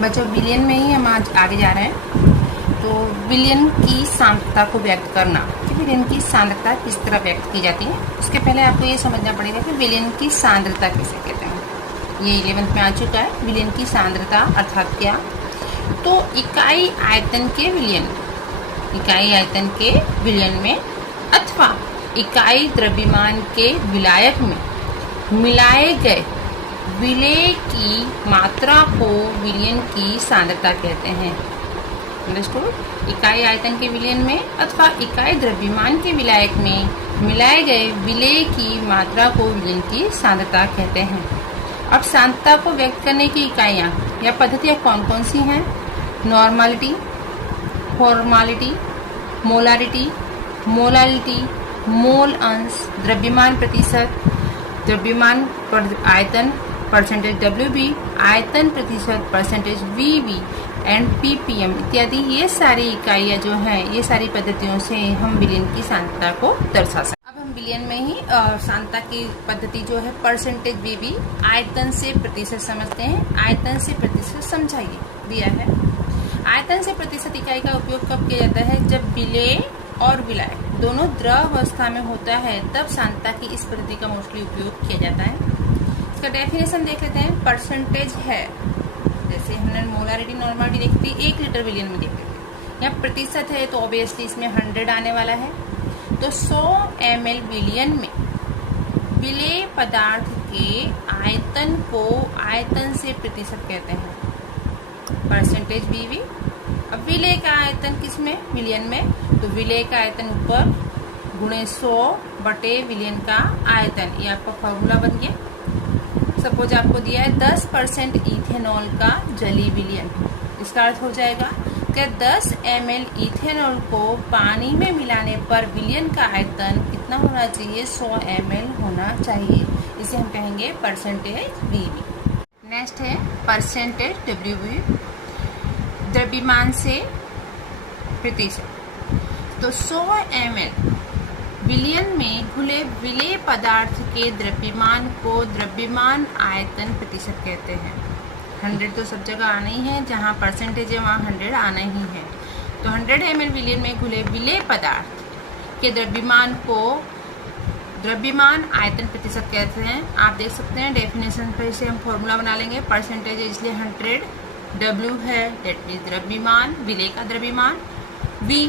बच्चों विलियन में ही हम आज आगे जा रहे हैं। तो विलियन की सांद्रता को व्यक्त करना कि विलियन की सांद्रता किस तरह व्यक्त की जाती है, उसके पहले आपको ये समझना पड़ेगा कि विलियन की सांद्रता किसे कहते हैं। ये 11th में आ चुका है। विलियन की सांद्रता अर्थात क्या, तो इकाई आयतन के विलियन, इकाई आयतन के विलयन में अथवा इकाई द्रव्यमान के विलायक में मिलाए गए विलेय की मात्रा को विलयन की सांद्रता कहते हैं। अंडरस्टूड? इकाई आयतन के विलयन में अथवा इकाई द्रव्यमान के विलायक में मिलाए गए विलेय की मात्रा को विलयन की सांद्रता कहते हैं। अब सांद्रता को व्यक्त करने की इकाइयाँ या पद्धतियाँ कौन कौन सी हैं? नॉर्मालिटी, फॉर्मालिटी, मोलारिटी, मोलालिटी, मोल अंश, द्रव्यमान प्रतिशत, द्रव्यमान आयतन परसेंटेज WB, आयतन प्रतिशत परसेंटेज VB एंड PPM इत्यादि। ये सारी इकाइयाँ जो हैं, ये सारी पद्धतियों से हम विलयन की सांद्रता को दर्शा सकते हैं। अब हम विलयन में ही सांद्रता की पद्धति जो है परसेंटेज VB, आयतन से प्रतिशत समझते हैं। आयतन से प्रतिशत समझाइए दिया है। आयतन से प्रतिशत इकाई का उपयोग कब किया जाता है? जब विलेय और विलायक दोनों द्रव अवस्था में होता है, तब सांद्रता की इस पद्धति का मोस्टली उपयोग किया जाता है। इसका डेफिनेशन देख लेते हैं। परसेंटेज है, जैसे हमने मोलारिटी नॉर्मालिटी देखी थी, 1 लीटर विलियन में देख लेते हैं। या प्रतिशत है तो ऑब्वियसली इसमें 100 आने वाला है। तो 100 ml विलियन में विलेय पदार्थ के आयतन को आयतन से प्रतिशत कहते हैं, परसेंटेज VB। अब विलेय का आयतन किसमें? विलियन में। तो विलेय का आयतन ऊपर गुणे 100 बटे विलियन का आयतन, ये आपका फॉर्मूला बन गया। सपोज आपको दिया है 10% इथेनॉल का जली विलियन, इसका अर्थ हो जाएगा कि 10 ml इथेनॉल को पानी में मिलाने पर विलियन का आयतन कितना होना चाहिए? 100 ml होना चाहिए। इसे हम कहेंगे परसेंटेज VB। नेक्स्ट है परसेंटेज WB, द्रव्यमान से प्रतिशत। तो 100 ml विलियन में घुले विलेय पदार्थ के द्रव्यमान को द्रव्यमान आयतन प्रतिशत कहते हैं। 100 तो सब जगह आना ही है, जहाँ परसेंटेज है वहाँ 100 आना ही है। तो 100 ml विलियन में घुले विलेय पदार्थ के द्रव्यमान को द्रव्यमान आयतन प्रतिशत कहते हैं। आप देख सकते हैं डेफिनेशन पर इसे हम फॉर्मूला बना लेंगे। परसेंटेज इसलिए 100, W है डेट मीन द्रव्यमान, विलेय का द्रव्यमान, V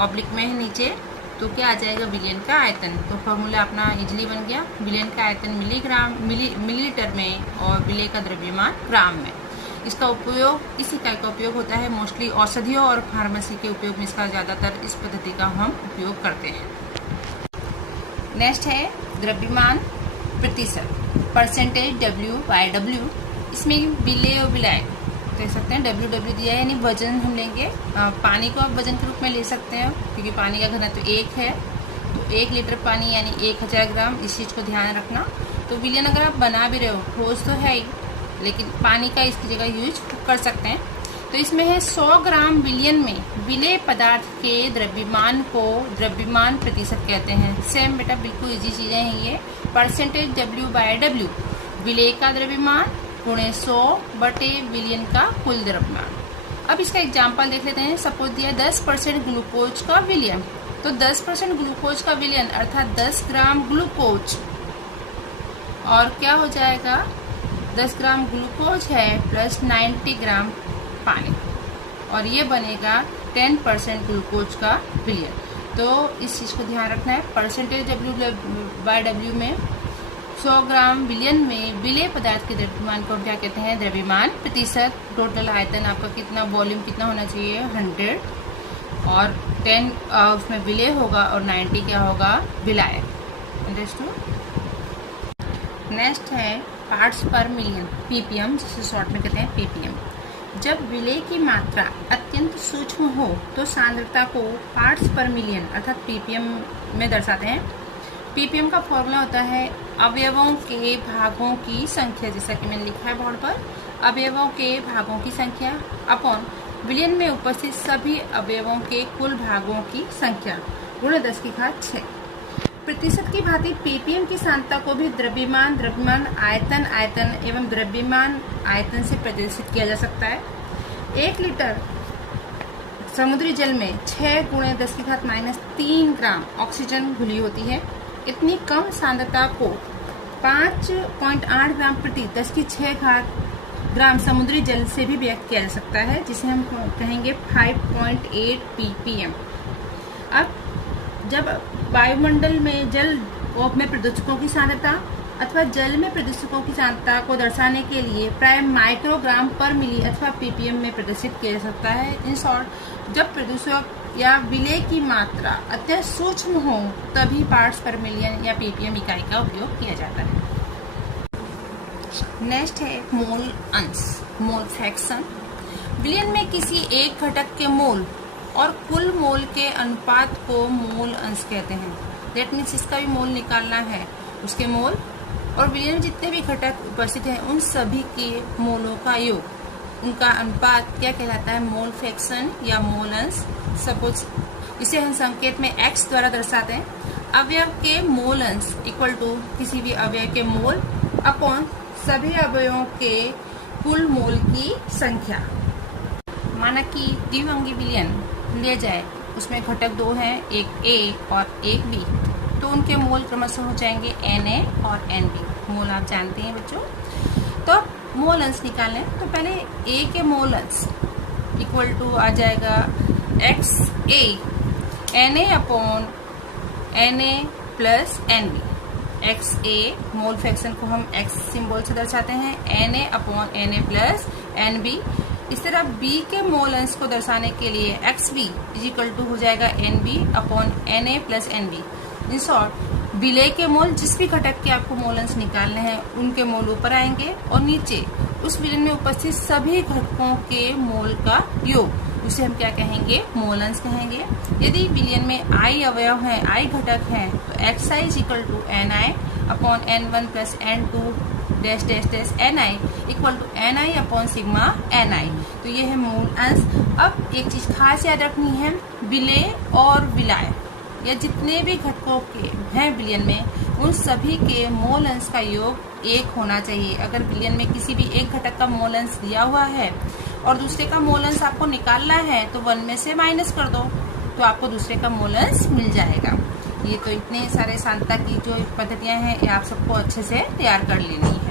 ऑब्लिक में है नीचे, तो क्या आ जाएगा? विलियन का आयतन। तो फॉर्मूला अपना इजली बन गया। विलियन का आयतन मिलीग्राम मिलीलीटर में और विलेय का द्रव्यमान ग्राम में। इसका उपयोग, इस इकाई का उपयोग होता है मोस्टली औषधियों और फार्मेसी के उपयोग में इसका ज़्यादातर इस पद्धति का हम उपयोग करते हैं। नेक्स्ट है द्रव्यमान प्रतिशत, परसेंटेज WW। इसमें विलेय और विलायक देख सकते हैं, WW दिया है, यानी वजन हम लेंगे। पानी को आप वजन के रूप में ले सकते हैं, क्योंकि पानी का घनत्व 1 है। तो 1 लीटर पानी यानी 1000 ग्राम, इस चीज़ को ध्यान रखना। तो विलियन अगर आप बना भी रहे हो, ठोस तो है ही, लेकिन पानी का इसकी जगह यूज कर सकते हैं। तो इसमें है 100 ग्राम विलियन में विलेय पदार्थ के द्रव्यमान को द्रव्यमान प्रतिशत कहते हैं। सेम बेटा, बिल्कुल इजी चीज़ें हैं ये। परसेंटेज WW, विलेय का द्रव्यमान गुणे 100 बटे विलियन का कुल द्रव्यमान। अब इसका एग्जाम्पल देख लेते हैं। सपोज दिया 10% ग्लूकोज का विलियन, तो 10% ग्लूकोज का विलियन अर्थात 10 ग्राम ग्लूकोज, और क्या हो जाएगा? 10 ग्राम ग्लूकोज है प्लस 90 ग्राम पानी, और ये बनेगा 10% ग्लूकोज का विलियन। तो इस चीज़ को ध्यान रखना है। परसेंटेज WW में 100 ग्राम विलियन में विलेय पदार्थ के द्रव्यमान को क्या कहते हैं? द्रव्यमान प्रतिशत। टोटल आयतन आपका कितना, वॉल्यूम कितना होना चाहिए? 100, और 10 उसमें विलेय होगा और 90 क्या होगा? विलायक। अंडरस्टूड? नेक्स्ट है पार्ट्स पर मिलियन, PPM, जिसे शॉर्ट में कहते हैं PPM। जब विलेय की मात्रा अत्यंत सूक्ष्म हो तो सांद्रता को पार्ट्स पर मिलियन अर्थात PPM में दर्शाते हैं। PPM का फॉर्मूला होता है अवयवों के भागों की संख्या, जैसा कि मैंने लिखा है बोर्ड पर, अवयवों के भागों की संख्या अपॉन विलियन में उपस्थित सभी अवयवों के कुल भागों की संख्या गुणे 10⁶। प्रतिशत की भांति पीपीएम की सांद्रता को भी द्रव्यमान, द्रव्यमान आयतन, आयतन एवं द्रव्यमान आयतन से प्रदर्शित किया जा सकता है। 1 लीटर समुद्री जल में 6 × 10⁻³ ग्राम ऑक्सीजन घुली होती है। इतनी कम सांद्रता को 5.8 ग्राम प्रति 10⁶ ग्राम समुद्री जल से भी व्यक्त किया जा सकता है, जिसे हम कहेंगे 5.8 ppm। अब जब वायुमंडल में जल में प्रदूषकों की सांद्रता अथवा जल में प्रदूषकों की सांद्रता को दर्शाने के लिए प्राय माइक्रोग्राम पर मिली अथवा ppm में प्रदर्शित किया जा सकता है। इन शॉर्ट, जब प्रदूषक या विलेय की मात्रा अत्यंत सूक्ष्म हो तभी पार्ट्स पर मिलियन या ppm इकाई का उपयोग किया जाता है। नेक्स्ट है मोल अंश, मोल फ्रैक्शन। विलयन में किसी एक घटक के मोल और कुल मोल के अनुपात को मोल अंश कहते हैं। दैट मीन्स इसका भी मोल निकालना है, उसके मोल और विलयन में जितने भी घटक उपस्थित हैं उन सभी के मोलों का योग, उनका अनुपात क्या कहलाता है? मोल फ्रैक्शन या मोल अंश। सपोज इसे हम संकेत में x द्वारा दर्शाते हैं। अवयव के मोल अंश इक्वल टू किसी भी अवयव के मोल अपॉन सभी अवयवों के कुल मोल की संख्या। माना कि द्विअंगी विलयन ले जाए, उसमें घटक 2 हैं, एक A और एक B, तो उनके मोल क्रमशः हो जाएंगे Na और Nb। मोल आप जानते हैं बच्चों। तो मोल अंश निकालें तो पहले A के मोल अंश इक्वल टू आ जाएगा XA Na upon Na plus Nb। XA mole fraction को हम X सिंबल से दर्शाते हैं, Na upon Na plus Nb। इस तरह B के मोल अंश को दर्शाने के लिए XB इजिकल टू हो जाएगा NB upon Na plus Nb। In short, विलेय के मोल, जिस भी घटक के आपको मोल अंश निकालने हैं उनके मोल ऊपर आएंगे और नीचे उस विलयन में उपस्थित सभी घटकों के मोल का योग, उसे हम क्या कहेंगे? मोल अंश कहेंगे। यदि विलयन में I अवयव हैं, I घटक हैं, तो XI is equal to Ni upon N1 plus N2 dash dash dash Ni equal to Ni upon sigma Ni। तो ये है मोल अंश। अब एक चीज खास याद रखनी है, विलेय और विलाय या जितने भी घटकों के हैं विलयन में उन सभी के मोल अंश का योग 1 होना चाहिए। अगर विलयन में किसी भी एक घटक का मोल अंश दिया हुआ है और दूसरे का मोल अंश आपको निकालना है तो 1 में से माइनस कर दो तो आपको दूसरे का मोल अंश मिल जाएगा। ये तो इतने सारे सांद्रता की जो पद्धतियां हैं ये आप सबको अच्छे से तैयार कर लेनी है।